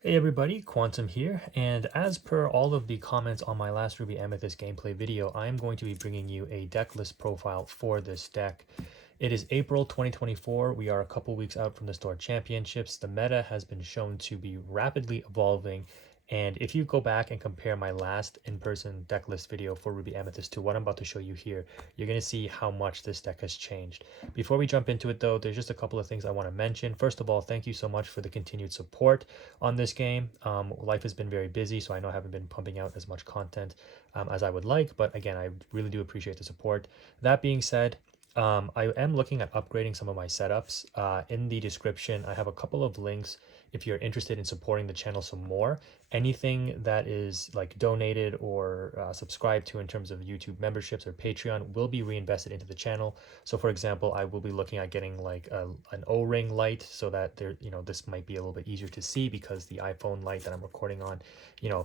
Hey everybody, Quantum here, and as per all of the comments on my last Ruby Amethyst gameplay video, I am going to be bringing you a deck list profile for this deck. It is April 2024, we are a couple weeks out from the Store Championships. The meta has been shown to be rapidly evolving, and if you go back and compare my last in-person deck list video for Ruby Amethyst to what I'm about to show you here, you're going to see how much this deck has changed. Before we jump into it though, there's just a couple of things I want to mention. First of all, thank you so much for the continued support on this game. Life has been very busy, so I know I haven't been pumping out as much content as I would like, but again, I really do appreciate the support. That being said, I am looking at upgrading some of my setups. In the description, I have a couple of links if you're interested in supporting the channel some more. Anything that is like donated or subscribed to in terms of YouTube memberships or Patreon will be reinvested into the channel. So for example, I will be looking at getting like an O-ring light so that this might be a little bit easier to see because the iPhone light that I'm recording on,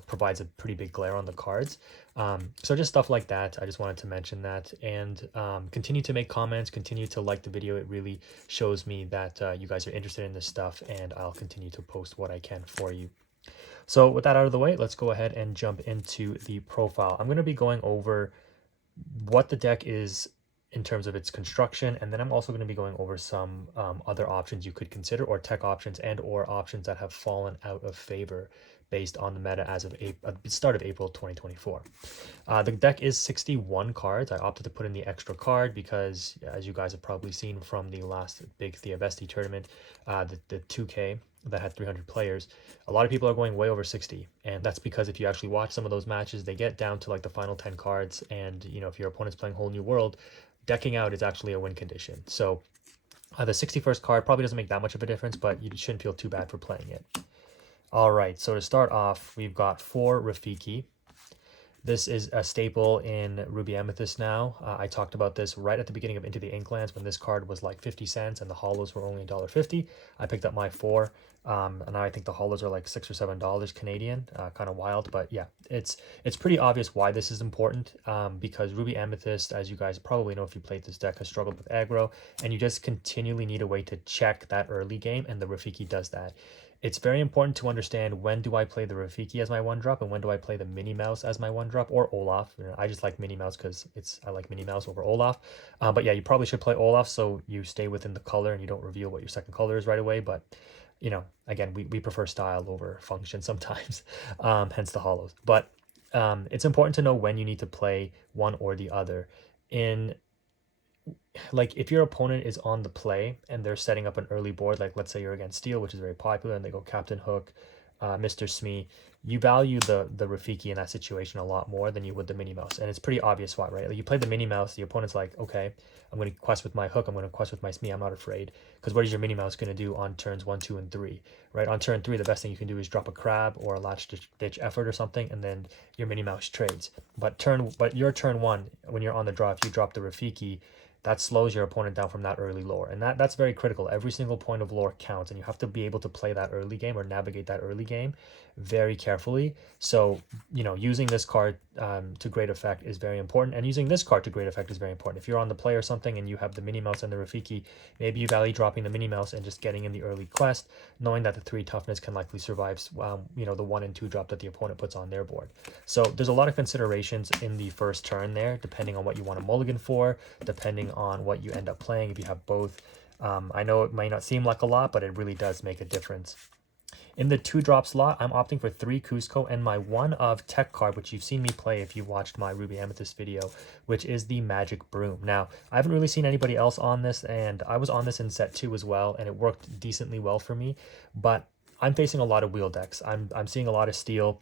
provides a pretty big glare on the cards. So just stuff like that. I just wanted to mention that, and continue to make comments, continue to like the video. It really shows me that you guys are interested in this stuff, and I'll continue to post what I can for you. So with that out of the way, let's go ahead and jump into the profile. I'm going to be going over what the deck is in terms of its construction, and then I'm also going to be going over some other options you could consider, or tech options and or options that have fallen out of favor based on the meta as of start of April 2024. The deck is 61 cards. I opted to put in the extra card because, as you guys have probably seen from the last big AMETHYST tournament, the 2K that had 300 players, a lot of people are going way over 60, and that's because if you actually watch some of those matches, they get down to like the final 10 cards, and if your opponent's playing Whole New World, decking out is actually a win condition. So the 61st card probably doesn't make that much of a difference, but you shouldn't feel too bad for playing it. All right, so to start off, we've got 4 Rafiki. This is a staple in Ruby Amethyst now. I talked about this right at the beginning of Into the Inklands when this card was like 50 cents and the holos were only $1.50. I picked up my 4, and now I think the holos are like $6 or $7 Canadian. Kind of wild, but yeah, it's pretty obvious why this is important, because Ruby Amethyst, as you guys probably know if you played this deck, has struggled with aggro, and you just continually need a way to check that early game, and the Rafiki does that. It's very important to understand when do I play the Rafiki as my 1-drop and when do I play the Minnie Mouse as my 1-drop, or Olaf. I just like Minnie Mouse because I like Minnie Mouse over Olaf. But yeah, you probably should play Olaf so you stay within the color and you don't reveal what your second color is right away. But again, we prefer style over function sometimes, hence the holos. But it's important to know when you need to play one or the other. In like if your opponent is on the play and they're setting up an early board, like let's say you're against Steel, which is very popular, and they go Captain Hook, Mr. Smee, you value the Rafiki in that situation a lot more than you would the Minnie Mouse. And it's pretty obvious why, right? Like you play the Minnie Mouse, the opponent's like, okay, I'm going to quest with my Hook, I'm going to quest with my Smee, I'm not afraid. Because what is your Minnie Mouse going to do on turns 1, 2, and 3, right? On turn 3, the best thing you can do is drop a crab or a latch ditch effort or something, and then your Minnie Mouse trades. But your turn 1, when you're on the draw, if you drop the Rafiki, that slows your opponent down from that early lore, and that's very critical. Every single point of lore counts, and you have to be able to play that early game or navigate that early game very carefully. So using this card to great effect is very important, and using this card to great effect is very important. If you're on the play or something and you have the Minnie Mouse and the Rafiki, maybe you value dropping the Minnie Mouse and just getting in the early quest, knowing that the 3 toughness can likely survive the 1 and 2 drop that the opponent puts on their board. So there's a lot of considerations in the first turn there, depending on what you want to mulligan for, depending on what you end up playing if you have both. I know it might not seem like a lot, but it really does make a difference. In the 2-drop slot, I'm opting for 3 Cusco and my 1 of tech card, which you've seen me play if you watched my Ruby Amethyst video, which is the Magic Broom. Now, I haven't really seen anybody else on this, and I was on this in set 2 as well, and it worked decently well for me, but I'm facing a lot of wheel decks. I'm seeing a lot of Steel.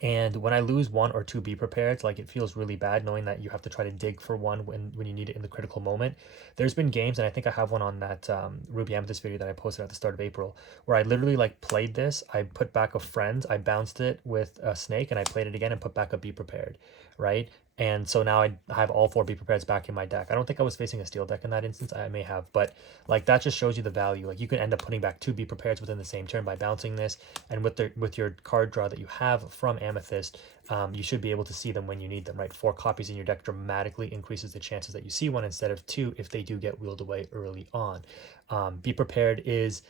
And when I lose 1 or 2 Be Prepared, like it feels really bad knowing that you have to try to dig for one when you need it in the critical moment. There's been games, and I think I have one on that Ruby Amethyst video that I posted at the start of April, where I literally like played this. I put back a Friend, I bounced it with a Snake, and I played it again and put back a Be Prepared, right? And so now I have all 4 Be Prepareds back in my deck. I don't think I was facing a Steel deck in that instance. I may have, but like that just shows you the value. Like you can end up putting back 2 Be Prepareds within the same turn by bouncing this, and with your card draw that you have from Amethyst, you should be able to see them when you need them, right? 4 copies in your deck dramatically increases the chances that you see one instead of 2 if they do get wheeled away early on. Be Prepared is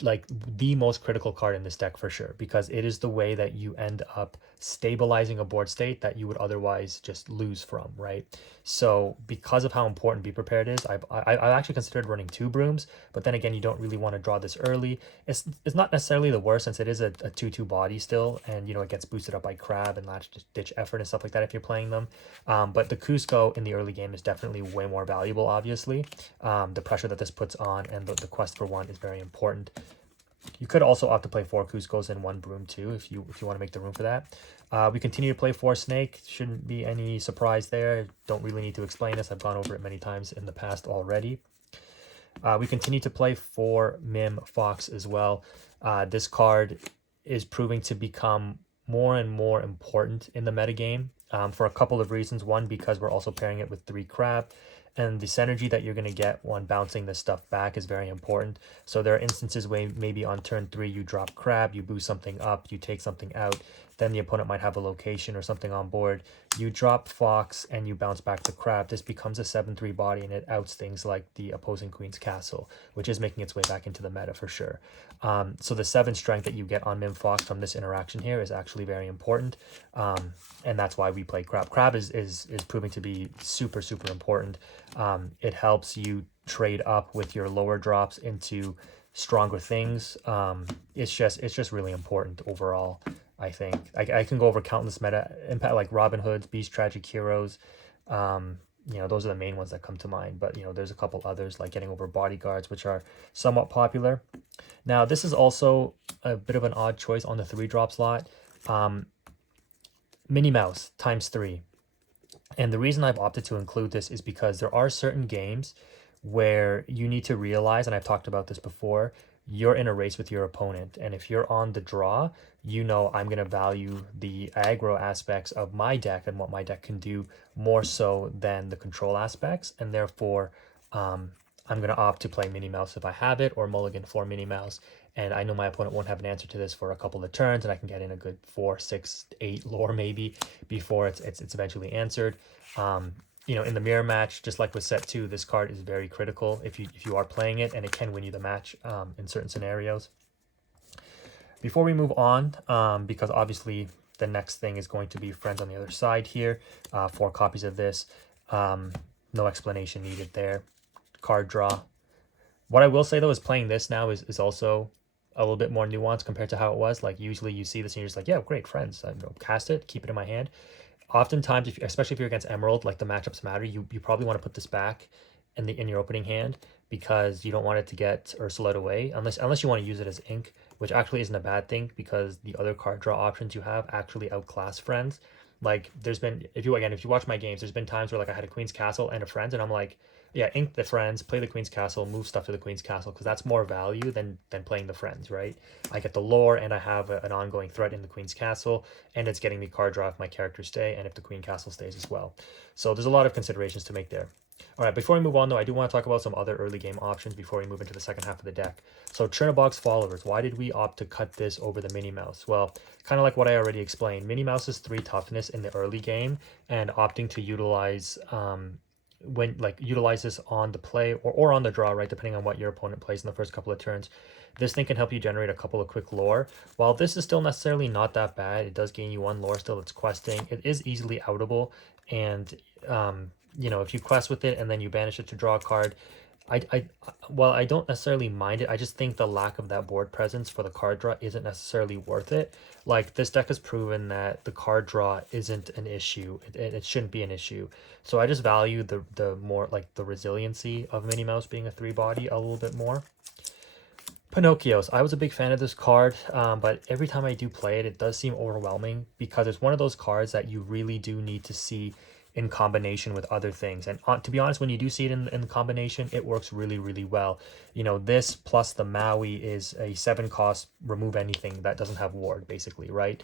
like the most critical card in this deck for sure, because it is the way that you end up stabilizing a board state that you would otherwise just lose from, right? So because of how important Be Prepared is, I've actually considered running 2 brooms, but then again, you don't really want to draw this early. It's not necessarily the worst, since it is a 2/2 body still, and it gets boosted up by Crab and Last Ditch Effort and stuff like that if you're playing them. But the Cusco in the early game is definitely way more valuable, obviously. The pressure that this puts on and the quest for 1 is very important. You could also opt to play 4 Cuscos and 1 Broom too, if you want to make the room for that. We continue to play 4 Snake. Shouldn't be any surprise there. Don't really need to explain this. I've gone over it many times in the past already. We continue to play 4 Mim Fox as well. This card is proving to become more and more important in the metagame for a couple of reasons. One, because we're also pairing it with 3 Crab, and the synergy that you're going to get when bouncing this stuff back is very important. So there are instances where maybe on turn 3 you drop Crab, you boost something up, you take something out, then the opponent might have a location or something on board. You drop Fox and you bounce back the Crab. This becomes a 7/3 body, and it outs things like the opposing Queen's Castle, which is making its way back into the meta for sure. So the 7 strength that you get on Mim Fox from this interaction here is actually very important, and that's why we play Crab. Crab is proving to be super important. It helps you trade up with your lower drops into stronger things. It's just really important overall. I think I can go over countless meta impact, like Robin Hood's, Beast Tragic Heroes. Those are the main ones that come to mind, but there's a couple others, like getting over Bodyguards, which are somewhat popular. Now this is also a bit of an odd choice on the 3-drop slot. Minnie Mouse ×3. And the reason I've opted to include this is because there are certain games where you need to realize, and I've talked about this before, you're in a race with your opponent. And if you're on the draw, I'm going to value the aggro aspects of my deck and what my deck can do more so than the control aspects. And therefore, I'm going to opt to play Minnie Mouse if I have it, or mulligan for Minnie Mouse. And I know my opponent won't have an answer to this for a couple of turns, and I can get in a good 4, 6, 8 lore maybe before it's eventually answered. In the mirror match, just like with set 2, this card is very critical if you are playing it, and it can win you the match in certain scenarios. Before we move on, because obviously the next thing is going to be Friends on the Other Side here, 4 copies of this. No explanation needed there. Card draw. What I will say though is playing this now is also a little bit more nuanced compared to how it was. Like usually you see this and you're just like, yeah, great, Friends. Cast it, keep it in my hand. Oftentimes, especially if you're against Emerald, like the matchups matter, you probably want to put this back in your opening hand, because you don't want it to get Ursula'd away, unless you want to use it as ink, which actually isn't a bad thing, because the other card draw options you have actually outclass Friends. Like there's been, if you watch my games, there's been times where like I had a Queen's Castle and a Friends, and I'm like, yeah, ink the Friends, play the Queen's Castle, move stuff to the Queen's Castle, because that's more value than playing the Friends, right? I get the lore, and I have an ongoing threat in the Queen's Castle, and it's getting me card draw if my characters stay, and if the Queen Castle stays as well. So there's a lot of considerations to make there. All right, before we move on though, I do want to talk about some other early game options before we move into the second half of the deck. So Chernobog's Followers, why did we opt to cut this over the Minnie Mouse? Well, kind of like what I already explained, Minnie Mouse is 3 toughness in the early game, and opting to utilize utilize this on the play or on the draw, right, depending on what your opponent plays in the first couple of turns. This thing can help you generate a couple of quick lore. While this is still necessarily not that bad, it does gain you 1 lore still. It's questing. It is easily outable, and if you quest with it and then you banish it to draw a card, while I don't necessarily mind it, I just think the lack of that board presence for the card draw isn't necessarily worth it. Like this deck has proven that the card draw isn't an issue. It shouldn't be an issue. So I just value the more like the resiliency of Minnie Mouse being a 3 body a little bit more. Pinocchios. I was a big fan of this card, but every time I do play it, it does seem overwhelming, because it's one of those cards that you really do need to see in combination with other things. And to be honest, when you do see it in combination, it works really well. This plus the Maui is a 7 cost remove anything that doesn't have ward, basically, right?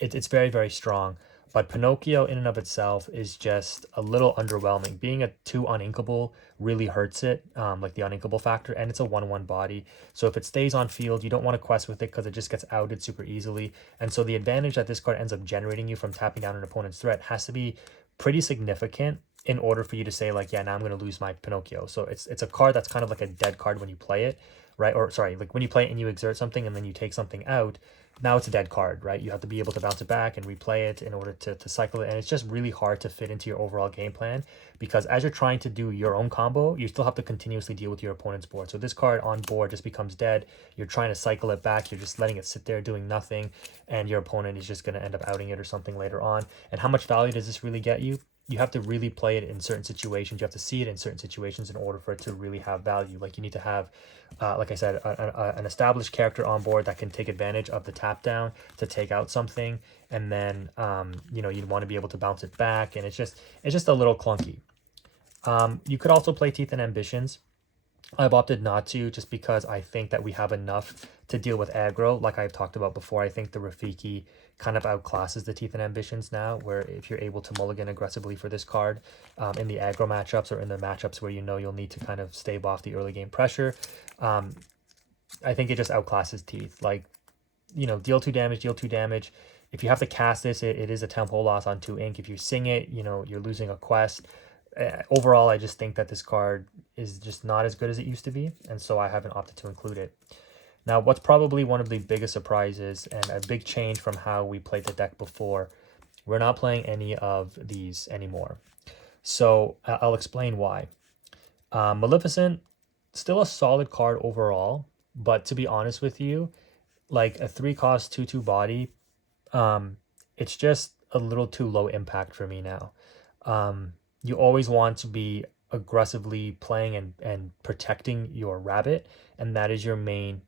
It's very strong. But Pinocchio in and of itself is just a little underwhelming. Being a 2 uninkable really hurts it, like the uninkable factor, and it's a 1/1 body. So if it stays on field, you don't want to quest with it because it just gets outed super easily. And so the advantage that this card ends up generating you from tapping down an opponent's threat has to be pretty significant in order for you to say like, yeah, now I'm going to lose my Pinocchio. So it's a card that's kind of like a dead card when you play it, right? Or sorry, like when you play it and you exert something and then you take something out, now it's a dead card, right? You have to be able to bounce it back and replay it in order to cycle it. And it's just really hard to fit into your overall game plan, because as you're trying to do your own combo, you still have to continuously deal with your opponent's board. So this card on board just becomes dead. You're trying to cycle it back. You're just letting it sit there doing nothing. And your opponent is just going to end up outing it or something later on. And how much value does this really get you? You have to really play it in certain situations. You have to see it in certain situations in order for it to really have value. Like you need to have, like I said, an established character on board that can take advantage of the tap down to take out something, and then you know, you'd want to be able to bounce it back, and it's just a little clunky. You could also play Teeth and Ambitions. I've opted not to, just because I think that we have enough to deal with aggro. Like I've talked about before, I think the Rafiki kind of outclasses the Teeth and Ambitions now, where if you're able to mulligan aggressively for this card in the aggro matchups, or in the matchups where you know you'll need to kind of stave off the early game pressure, I think it just outclasses Teeth. Like, you know, deal 2 damage, deal 2 damage. If you have to cast this, it is a tempo loss on 2 ink. If you sing it, you know, you're losing a quest. Overall, I just think that this card is just not as good as it used to be, and so I haven't opted to include it. Now, what's probably one of the biggest surprises and a big change from how we played the deck before, we're not playing any of these anymore. So I'll explain why. Maleficent, still a solid card overall, but to be honest with you, like a 3-cost 2/2 body, it's just a little too low impact for me now. You always want to be aggressively playing and protecting your rabbit, and that is your main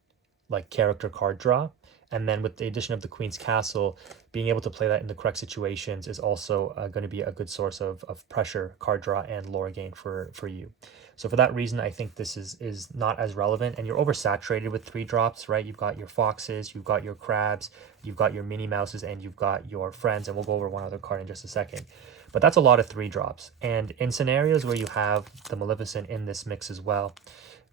like character card draw. And then with the addition of the Queen's Castle, being able to play that in the correct situations is also going to be a good source of pressure, card draw, and lore gain for you. So for that reason, I think this is not as relevant, and you're oversaturated with 3 drops, right? You've got your foxes, you've got your crabs, you've got your Minnie Mouses, and you've got your friends, and we'll go over one other card in just a second. But that's a lot of 3 drops. And in scenarios where you have the Maleficent in this mix as well,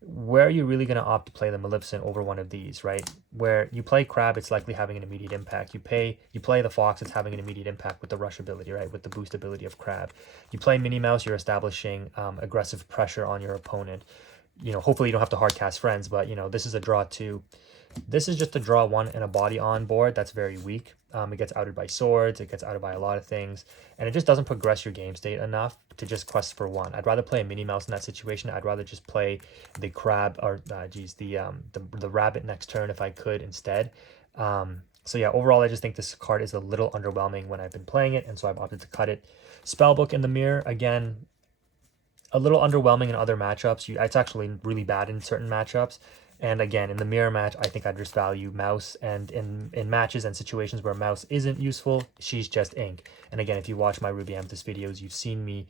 where are you really going to opt to play the Maleficent over one of these, right? Where you play Crab, it's likely having an immediate impact. You play the Fox, it's having an immediate impact with the rush ability, right? With the boost ability of Crab. You play Minnie Mouse, you're establishing aggressive pressure on your opponent. You know, hopefully you don't have to hard cast friends, but you know, this is a draw 2. This is just a draw 1 and a body on board that's very weak. It gets outed by swords, it gets outed by a lot of things, and it just doesn't progress your game state enough to just quest for 1. I'd rather play a Minnie Mouse in that situation. I'd rather just play the crab, or the rabbit next turn if I could instead. So yeah, overall I just think this card is a little underwhelming when I've been playing it, and so I've opted to cut it. Spellbook in the mirror, again, a little underwhelming in other matchups. It's actually really bad in certain matchups. And again, in the mirror match, I think I just value Mouse. And in matches and situations where Mouse isn't useful, she's just ink. And again, if you watch my Ruby Amethyst videos, you've seen me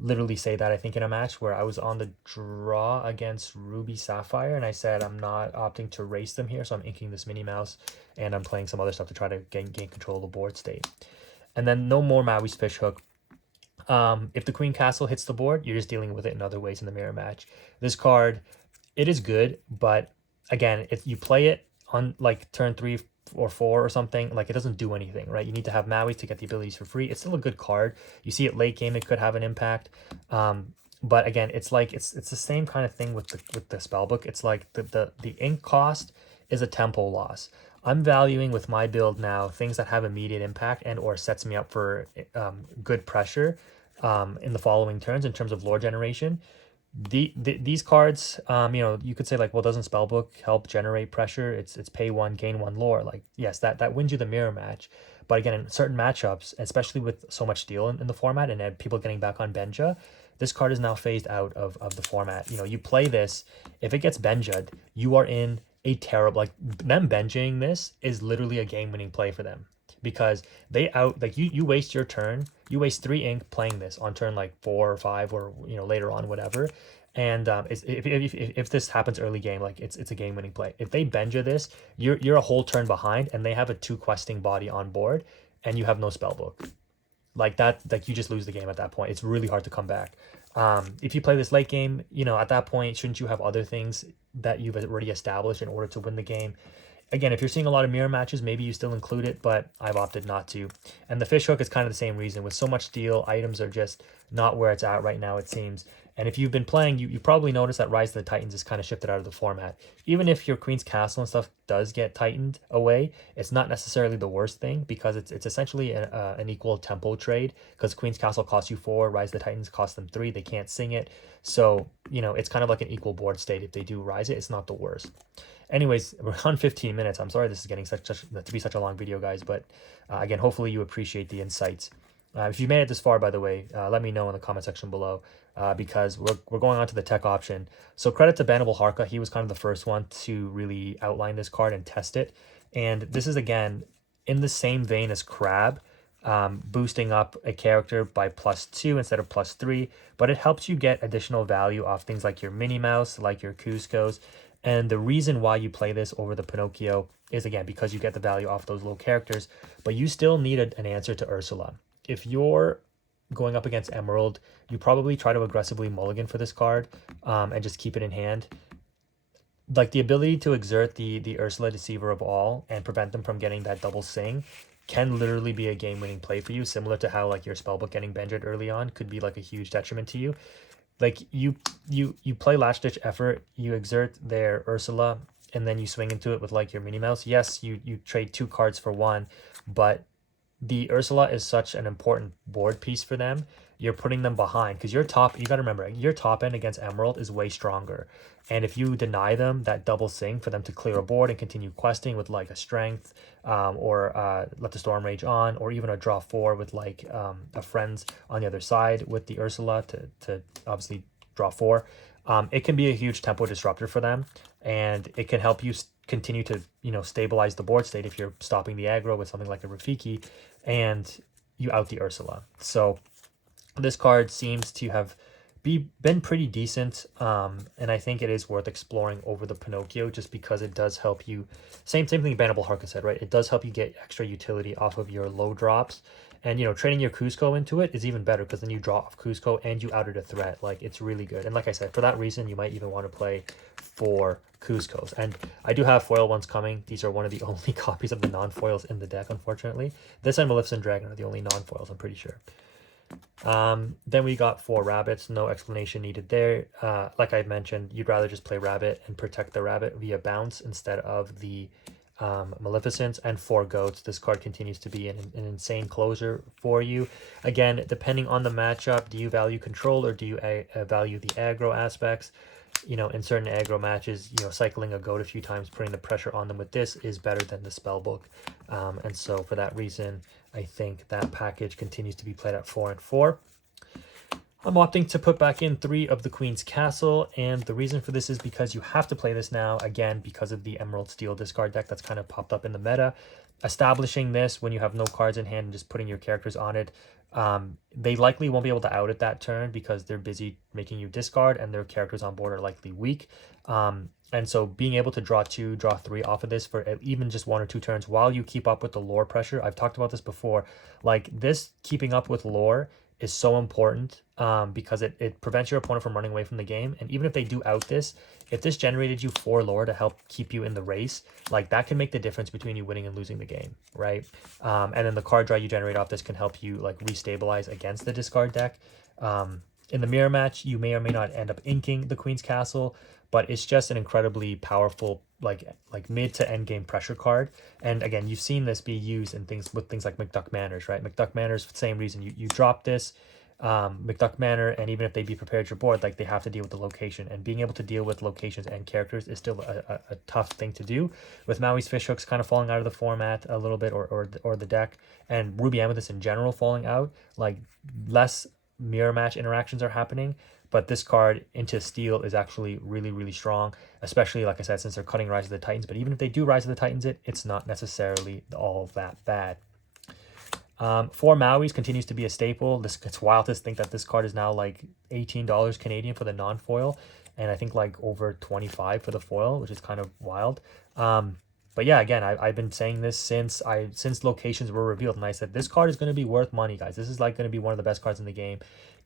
literally say that, I think, in a match where I was on the draw against Ruby Sapphire, and I said I'm not opting to race them here, so I'm inking this Minnie Mouse, and I'm playing some other stuff to try to gain control of the board state. And then no more Maui's Fishhook. If the Queen Castle hits the board, you're just dealing with it in other ways in the mirror match. This card, it is good, but again, if you play it on like turn 3 or 4 or something, like it doesn't do anything, right? You need to have Maui to get the abilities for free. It's still a good card. You see it late game, it could have an impact. But again, it's like it's the same kind of thing with the spellbook. It's like the ink cost is a tempo loss. I'm valuing with my build now things that have immediate impact and or sets me up for good pressure in the following turns in terms of lore generation. These cards, you know, you could say like, well, doesn't Spellbook help generate pressure? It's pay 1, gain 1 lore. Like, yes, that wins you the mirror match. But again, in certain matchups, especially with so much steel in the format and people getting back on Benja, this card is now phased out of the format. You know, you play this, if it gets Benja'd, you are in a terrible, like them benching this is literally a game-winning play for them, because they you waste your turn, you waste 3 ink playing this on turn like 4 or 5 or, you know, later on, whatever. And if this happens early game, like it's a game-winning play. If they Benja this, you're a whole turn behind, and they have a 2 questing body on board, and you have no Spellbook. Like that, like you just lose the game at that point. It's really hard to come back. If you play this late game, you know, at that point, shouldn't you have other things that you've already established in order to win the game? Again, if you're seeing a lot of mirror matches, maybe you still include it, but I've opted not to. And the Fishhook is kind of the same reason. With so much steel, items are just not where it's at right now, it seems. And if you've been playing, you probably noticed that Rise of the Titans is kind of shifted out of the format. Even if your Queen's Castle and stuff does get tightened away, it's not necessarily the worst thing, because it's essentially an equal tempo trade, because Queen's Castle costs you 4, Rise of the Titans costs them 3, they can't sing it. So, you know, it's kind of like an equal board state. If they do rise it, it's not the worst. Anyways, we're on 15 minutes. I'm sorry this is getting to be such a long video, guys, but again, hopefully you appreciate the insights. If you made it this far, by the way, let me know in the comment section below, because we're going on to the tech option. So credit to Bannable Harka. He was kind of the first one to really outline this card and test it. And this is, again, in the same vein as Crab, boosting up a character by +2 instead of +3, but it helps you get additional value off things like your Minnie Mouse, like your Cusco's. And the reason why you play this over the Pinocchio is, again, because you get the value off those low characters, but you still need an answer to Ursula. If you're going up against Emerald, you probably try to aggressively mulligan for this card, and just keep it in hand. Like, the ability to exert the Ursula Deceiver of All and prevent them from getting that double sing can literally be a game-winning play for you, similar to how like your spellbook getting Benjed early on could be like a huge detriment to you. Like, you play Last Ditch Effort, you exert their Ursula, and then you swing into it with like your Minnie Mouse. Yes, you trade 2 cards for 1, but the Ursula is such an important board piece for them. You're putting them behind, because you got to remember, your top end against Emerald is way stronger. And if you deny them that double sing for them to clear a board and continue questing with like a strength, or let the Storm Rage on, or even a draw 4 with like a Friends on the other side with the Ursula to obviously draw 4, it can be a huge tempo disruptor for them, and it can help you continue to, you know, stabilize the board state if you're stopping the aggro with something like a Rafiki and you out the Ursula. So this card seems to have been pretty decent, and I think it is worth exploring over the Pinocchio, just because it does help you. Same thing Bannable Harka said, right? It does help you get extra utility off of your low drops. And, you know, trading your Cusco into it is even better, because then you draw off Cusco and you outed a threat. Like, it's really good. And like I said, for that reason, you might even want to play 4 Cuscos. And I do have foil ones coming. These are one of the only copies of the non-foils in the deck, unfortunately. This and Maleficent Dragon are the only non-foils, I'm pretty sure. Then we got 4 rabbits. No explanation needed there. Like I mentioned, you'd rather just play rabbit and protect the rabbit via bounce instead of the Maleficent. And 4 goats. This card continues to be an insane closer for you. Again, depending on the matchup, do you value control or do you value the aggro aspects? You know, in certain aggro matches, you know, cycling a goat a few times, putting the pressure on them with this is better than the spellbook. And so for that reason, I think that package continues to be played at 4 and 4. I'm opting to put back in 3 of the Queen's Castle, and the reason for this is because you have to play this now, again, because of the Emerald Steel discard deck that's kind of popped up in the meta. Establishing this when you have no cards in hand and just putting your characters on it, they likely won't be able to out it that turn, because they're busy making you discard and their characters on board are likely weak. And so being able to draw 2, draw 3 off of this for even just 1 or 2 turns while you keep up with the lore pressure. I've talked about this before. Like, this keeping up with lore is so important, because it prevents your opponent from running away from the game. And even if they do out this, if this generated you 4 lore to help keep you in the race, like, that can make the difference between you winning and losing the game, right? And then the card draw you generate off this can help you like restabilize against the discard deck. In the mirror match, you may or may not end up inking the Queen's Castle, but it's just an incredibly powerful like mid to end game pressure card. And again, you've seen this be used in things like McDuck Manors, right? McDuck Manors, same reason. You drop this McDuck Manor, and even if they be prepared your board, like, they have to deal with the location, and being able to deal with locations and characters is still a tough thing to do. With Maui's Fishhooks kind of falling out of the format a little bit, or the deck, and Ruby Amethyst in general falling out, like, less mirror match interactions are happening. But this card into Steel is actually really, really strong, especially, like I said, since they're cutting Rise of the Titans. But even if they do Rise of the Titans it's not necessarily all that bad. For Maui's continues to be a staple. It's wild to think that this card is now like $18 Canadian for the non-foil, and I think like over 25 for the foil, which is kind of wild. But yeah, again, I've been saying this since locations were revealed, and I said this card is going to be worth money, guys. This is like going to be one of the best cards in the game.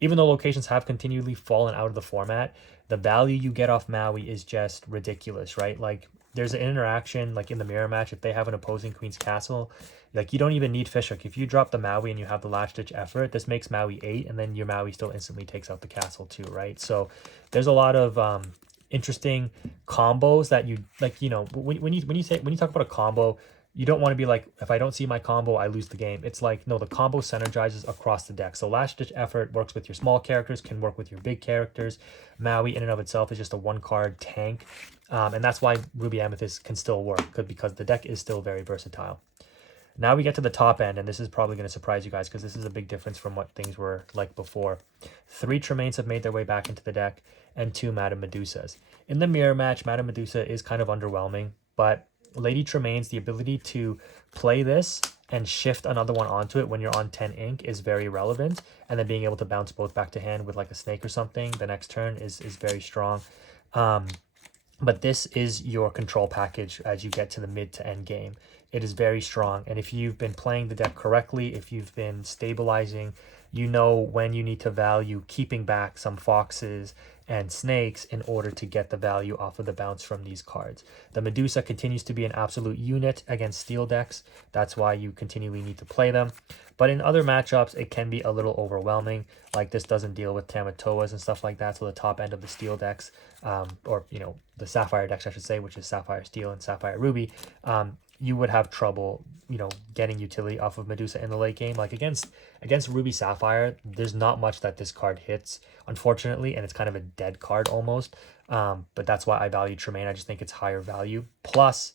Even though locations have continually fallen out of the format, the value you get off Maui is just ridiculous, right? Like, there's an interaction like in the mirror match. If they have an opposing Queen's Castle, like you don't even need Fishhook. If you drop the Maui and you have the Last Ditch Effort, this makes Maui 8, and then your Maui still instantly takes out the castle too, right? So there's a lot of interesting combos that you like. You know, when you talk about a combo, you don't want to be like, if I don't see my combo, I lose the game. It's like, no, the combo synergizes across the deck. So Last Ditch Effort works with your small characters, can work with your big characters. Maui in and of itself is just a one card tank. And that's why Ruby Amethyst can still work, because the deck is still very versatile. Now we get to the top end, and this is probably going to surprise you guys because this is a big difference from what things were like before. 3 Tremaines have made their way back into the deck, and 2 Madame Medusas. In the mirror match, Madame Medusa is kind of underwhelming, but Lady Tremaine's, the ability to play this and shift another one onto it when you're on 10 ink is very relevant, and then being able to bounce both back to hand with like a snake or something the next turn is very strong. But this is your control package as you get to the mid to end game. It is very strong, and if you've been playing the deck correctly, if you've been stabilizing, you know when you need to value keeping back some foxes and snakes in order to get the value off of the bounce from these cards. The Medusa continues to be an absolute unit against steel decks. That's why you continually need to play them. But in other matchups, it can be a little overwhelming. Like this doesn't deal with Tamatoas and stuff like that. So the top end of the steel decks, or you know, the Sapphire decks, I should say, which is Sapphire Steel and Sapphire Ruby, you would have trouble, you know, getting utility off of Medusa in the late game. Like against Ruby Sapphire, there's not much that this card hits, unfortunately, and it's kind of a dead card almost. But that's why I value Tremaine. I just think it's higher value. Plus,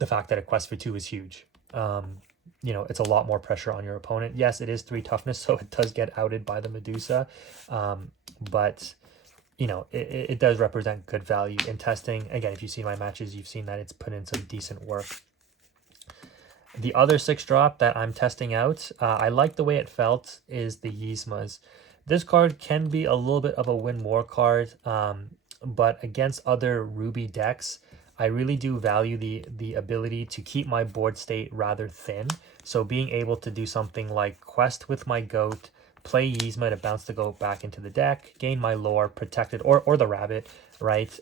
the fact that a quest for 2 is huge. You know, it's a lot more pressure on your opponent. Yes, it is 3 toughness, so it does get outed by the Medusa. But you know, it does represent good value in testing. Again, if you've seen my matches, you've seen that it's put in some decent work. The other 6-drop that I'm testing out, I like the way it felt, is the Yzmas. This card can be a little bit of a win more card, but against other Ruby decks, I really do value the ability to keep my board state rather thin. So being able to do something like quest with my goat, play Yzma to bounce the goat back into the deck, gain my lore, protected, or the rabbit, right?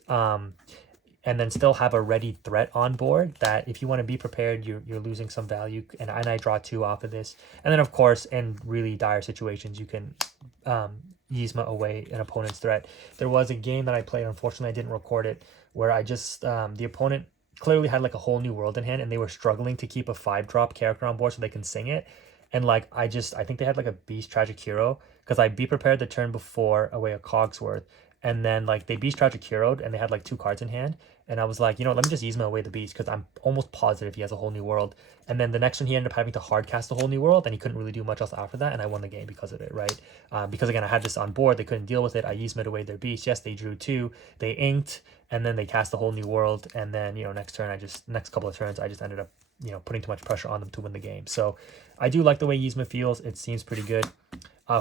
And then still have a ready threat on board that if you want to be prepared, you're losing some value. And I draw 2 off of this. And then, of course, in really dire situations, you can Yzma away an opponent's threat. There was a game that I played, unfortunately, I didn't record it, where I just, the opponent clearly had like a whole new world in hand, and they were struggling to keep a 5-drop character on board so they can sing it. And like, I think they had like a Beast Tragic Hero, because I be prepared the turn before away a Cogsworth. And then like they Beast Tragic Hero'd and they had like 2 cards in hand. And I was like, you know, let me just Yzma away the Beast, because I'm almost positive he has a whole new world. And then the next one he ended up having to hard cast a whole new world, and he couldn't really do much else after that. And I won the game because of it, right? Because again, I had this on board. They couldn't deal with it. I Yzma'd away their Beast. Yes, they drew 2. They inked, and then they cast a whole new world. And then, you know, next couple of turns, I just ended up, you know, putting too much pressure on them to win the game. So I do like the way Yzma feels. It seems pretty good.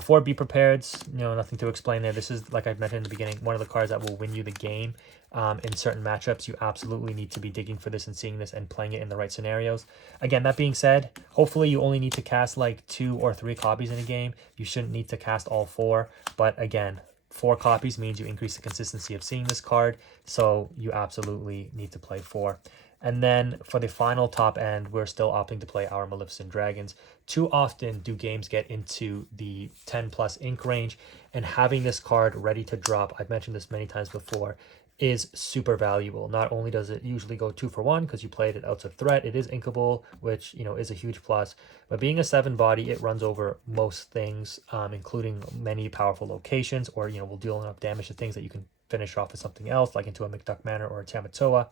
For Be Prepared, you know, nothing to explain there. This is, like I mentioned in the beginning, one of the cards that will win you the game. In certain matchups, you absolutely need to be digging for this and seeing this and playing it in the right scenarios. Again, that being said, hopefully you only need to cast like 2 or 3 copies in a game. You shouldn't need to cast all 4. But again, 4 copies means you increase the consistency of seeing this card. So you absolutely need to play 4. And then for the final top end, we're still opting to play our Maleficent Dragons. Too often do games get into the 10 plus ink range, and having this card ready to drop, I've mentioned this many times before, is super valuable. Not only does it usually go 2 for 1 because you played it out of threat, it is inkable, which, you know, is a huge plus. But being a 7 body, it runs over most things, including many powerful locations, or, you know, will deal enough damage to things that you can finish off with something else, like into a McDuck Manor or a Tamatoa.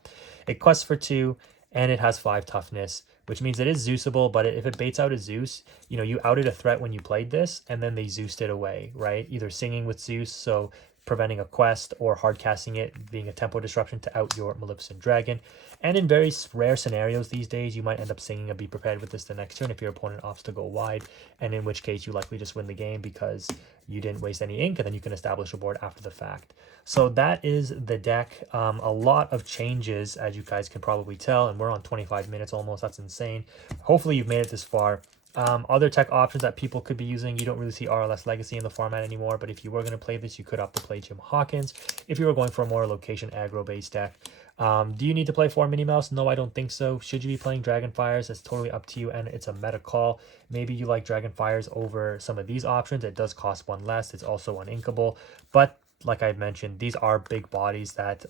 It quests for 2, and it has 5 toughness, which means it is Zeusable, but if it baits out a Zeus, you know, you outed a threat when you played this, and then they Zeused it away, right? Either singing with Zeus, so preventing a quest, or hard casting it, being a tempo disruption to out your Maleficent Dragon. And in very rare scenarios these days, you might end up singing a Be Prepared with this the next turn if your opponent opts to go wide, and in which case you likely just win the game because you didn't waste any ink, and then you can establish a board after the fact. So that is the deck. A lot of changes, as you guys can probably tell, and we're on 25 minutes almost. That's insane. Hopefully you've made it this far. Other tech options that people could be using, you don't really see RLS Legacy in the format anymore, but if you were going to play this, you could opt to play Jim Hawkins if you were going for a more location aggro based deck. Do you need to play 4 Mini Mouse? No, I don't think so. Should you be playing Dragonfires? It's totally up to you, and it's a meta call. Maybe you like Dragonfires over some of these options. It does cost 1 less. It's also uninkable, but like I mentioned, these are big bodies that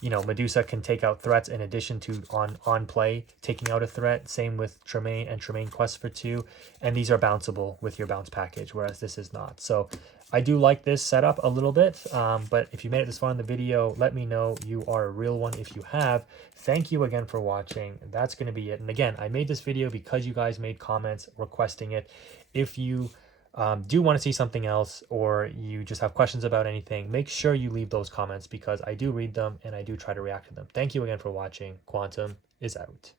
you know, Medusa can take out threats in addition to on play taking out a threat. Same with Tremaine and Tremaine Quest for 2, and these are bounceable with your bounce package, whereas this is not. So I do like this setup a little bit, but if you made it this far in the video, let me know you are a real one if you have. Thank you again for watching. That's going to be it. And again, I made this video because you guys made comments requesting it. If you do want to see something else, or you just have questions about anything, make sure you leave those comments because I do read them and I do try to react to them. Thank you again for watching. Quantum is out.